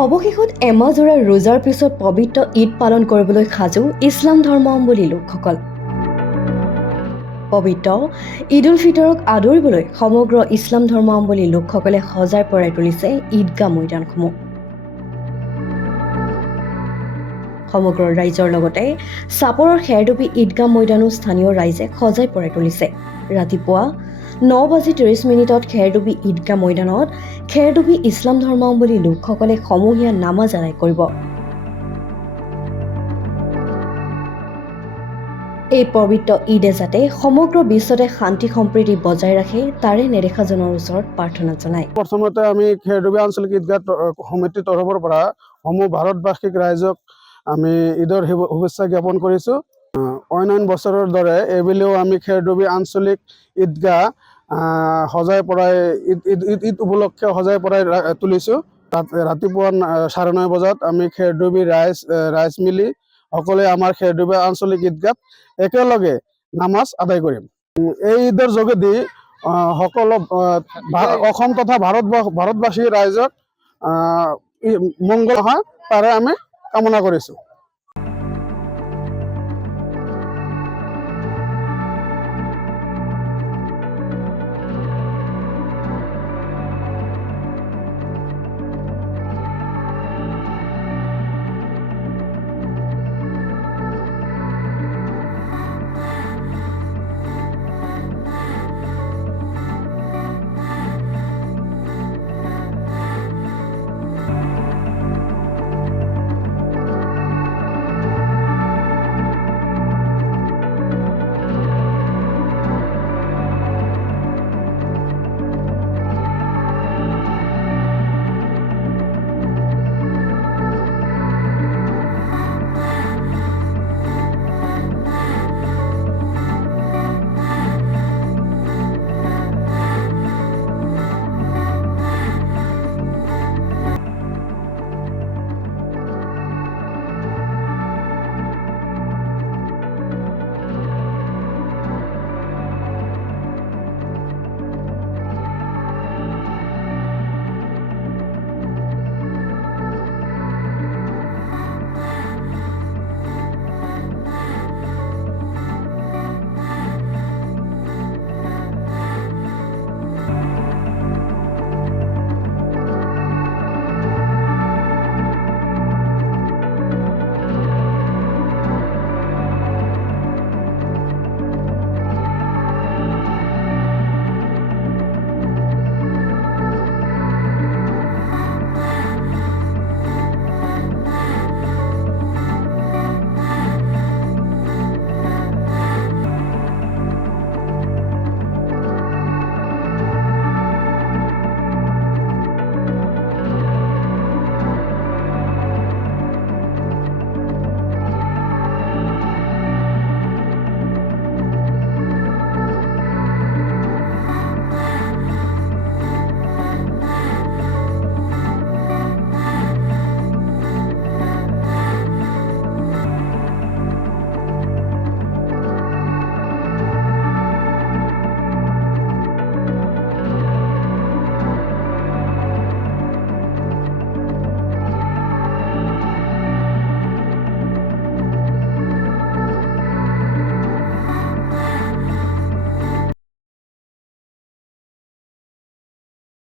অৱশেষত এমাহজোৰা ৰোজাৰ পিছত পবিত্ৰ ঈদ পালন কৰিবলৈ সাজু ইছলাম ধৰ্মাৱলম্বী লোকসকল। পবিত্ৰ ঈদ উল ফিতৰক আদৰিবলৈ সমগ্ৰ ইছলাম ধৰ্মাৱলম্বী লোকসকলে সজাই পৰাই তুলিছে ঈদগাহ মৈদানসমূহ। সমগ্ৰ ৰাইজৰ লগতে চাপৰৰ খেৰডুবি ঈদগাহ মৈদানো স্থানীয় ৰাইজে সজাই পৰাই তুলিছে। ৰাতিপুৱা 9:30 খেৰডুবি ঈদগাহ মৈদানত খেৰডুবি ইছলাম ধৰ্মাৱলম্বী লোকসকলে সমূহীয়া নামাজ আদায় কৰিব। এই পবিত্ৰ ঈদে যাতে সমগ্ৰ বিশ্বতে শান্তি সম্প্ৰীতি বজাই ৰাখে তাৰে নেদেখাজনৰ ওচৰত প্ৰাৰ্থনা জনায়। প্ৰথমতে আমি খেৰডুবি আঞ্চলিক ঈদগাহ সমিতিৰ তৰফৰ পৰা সমূহ ভাৰতবাসীক ৰাইজক আমি ঈদৰ শুভেচ্ছা জ্ঞাপন কৰিছোঁ। অইন বছৰৰ দৰে এইবেলিও আমি খেৰডুবি আঞ্চলিক ঈদগাহ সজাই পৰাই ঈদ উপলক্ষে সজাই পৰাই তুলিছোঁ। তাত ৰাতিপুৱা 9:30 বজাত আমি খেৰডুবি ৰাইজ মিলি সকলোৱে আমাৰ খেৰডুবি আঞ্চলিক ঈদগাহত একেলগে নামাজ আদায় কৰিম। এই ঈদৰ যোগেদি সকলো অসম তথা ভাৰতবাসী ৰাইজক মংগল হয় তাৰে আমি কামনা কৰিছোঁ।